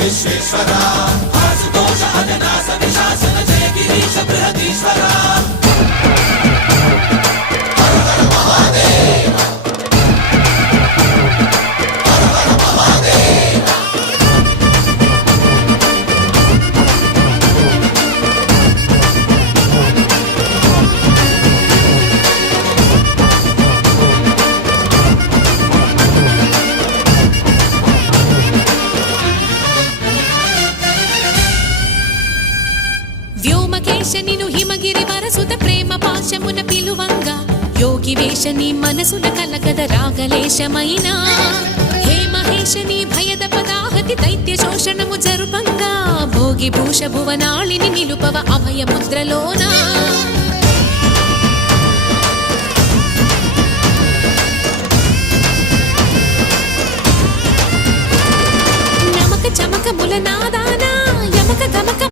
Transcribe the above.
విశ్వేశ్వరా ఆశుతోష అజనాస విశాసన జయ గిరీశ బృహదీశ్వరా వ్యోమకేశనిను హిమగిరి వరసుత ప్రేమ పాశమున పిలువంగా యోగి వేషని మనసున కలకద రాగలేశమైనా హే మహేశని భయద పదాహతి దైత్య శోషణము జరుపంగా భోగి భూష భువనాళిని నిలుపవ అభయ ముద్రలోనా